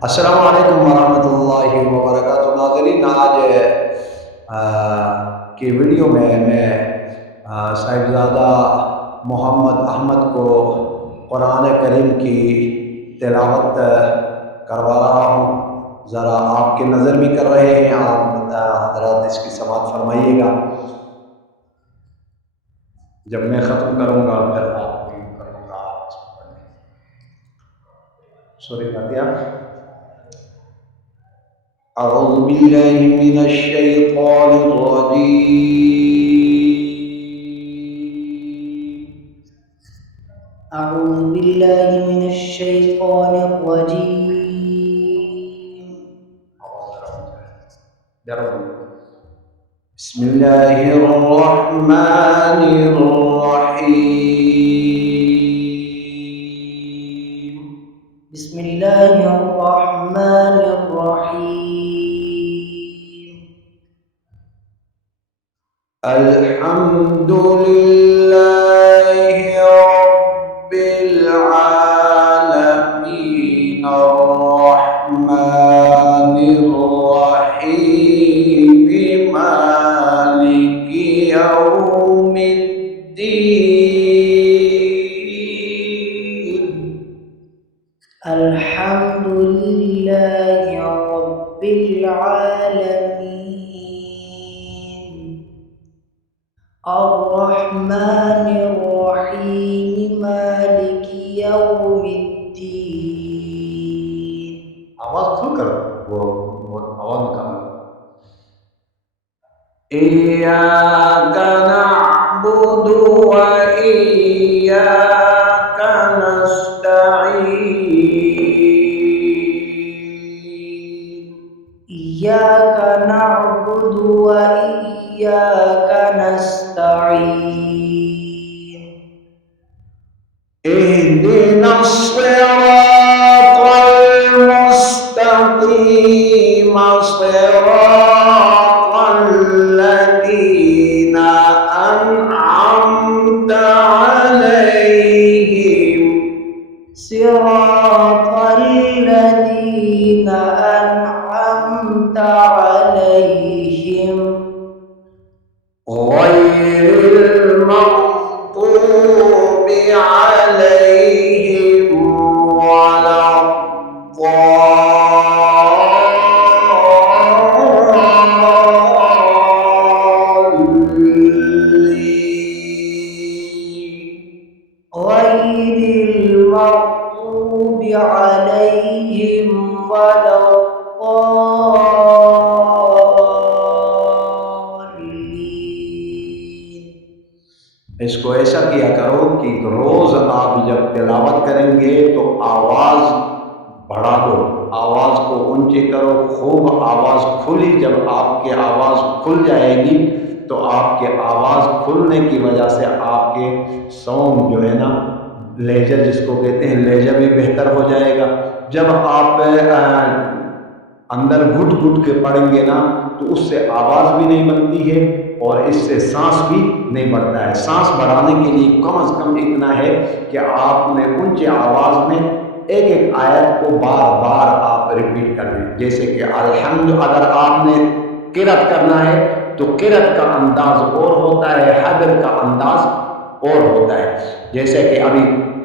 अस्सलामु अलैकुम वरहमतुल्लाहि वबरकातुहू। नाज़रीन, आज की वीडियो में मैं साहिबजादा मोहम्मद अहमद को कुरान करीम की तिलावत करवा रहा हूँ। ज़रा आपकी नज़र भी कर रहे हैं, आप हज़रात इसकी समाअत फरमाइएगा। जब मैं ख़त्म करूँगा फिर आपको यूँ करूँगा, आप इसमें पढ़ें सूरह फातिहा। अऊज़ु बिल्लाहि मिनश शैतानिर रजीम। أعوذ بالله من الشيطان الرجيم. बिस्मिल्लाहिर रहमानिर रहीम। بسم الله الرحمن الرحيم. अल्हम्दुलिल्लाहि रब्बिल आलमीन अर्रहमानिर रहीम मालिकि यौमिद्दीन। الحمد لله رب العالمين الرحمن الرحيم مالك يوم الدين. आवाज खुलकर वो आवाज निकालो। इय्याका नअबुदु व इय्याका नस्तईन। إياك نعبد وإياك نستعين. اهدنا الصراط المستقيم صراط الذين أنعمت عليهم صراط الذين أنعمت عليهم غير المغضوب عليهم ولا الضالين. غير المغضوب عليهم ولا الضالين. इसको ऐसा किया करो कि रोज आप जब तिलावत करेंगे तो आवाज बढ़ा दो, आवाज को ऊंची करो, खूब आवाज खुली। जब आपकी आवाज खुल जाएगी तो आपके आवाज खुलने की वजह से आपके साउंड जो है ना, लेजर जिसको कहते हैं, लेजर भी बेहतर हो जाएगा। जब आप अंदर घुट घुट के पढ़ेंगे ना तो उससे आवाज भी नहीं बनती है और इससे सांस भी नहीं बढ़ता है। सांस बढ़ाने के लिए कम से कम इतना है कि आपने ऊंचे आवाज में एक एक आयत को बार बार आप रिपीट कर दें। जैसे कि अल्हम्द, अगर आपने किरत करना है तो किरत का अंदाज और होता है, हदर का अंदाज और होता है। जैसे कि अभी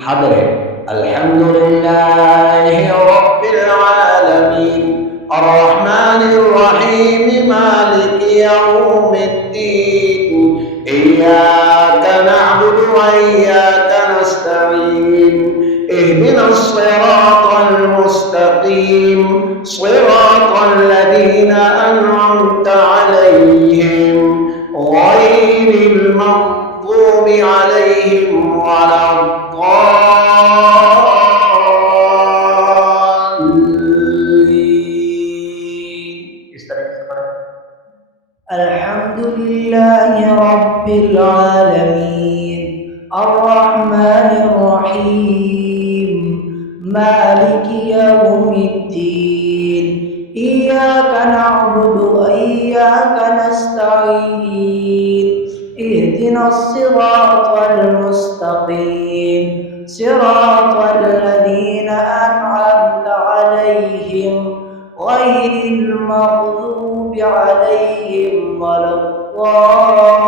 हदर है अल्हम्दुलिल्लाहि रब्बिल आलमीन अर्रहमानिर रहीम मालिकि यौमिद्दीन इय्याका नअबुदु व इय्याका नस्तईन इहदिनस सिरातल मुस्तकीम सिरातल लज़ीना अनअमता अलैहिम गैरिल मग़ज़ूबि अलैहिम वलद्दाल्लीन। इस तरह से पढ़ें। الحمد لله رب العالمين الرحمن الرحيم مالك يوم الدين إياك نعبد وإياك نستعين اهدنا الصراط المستقيم صراط الذين أنعمت عليهم عليهم ولا الضالين.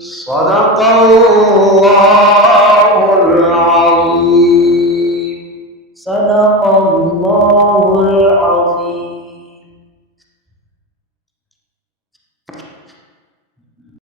صدق الله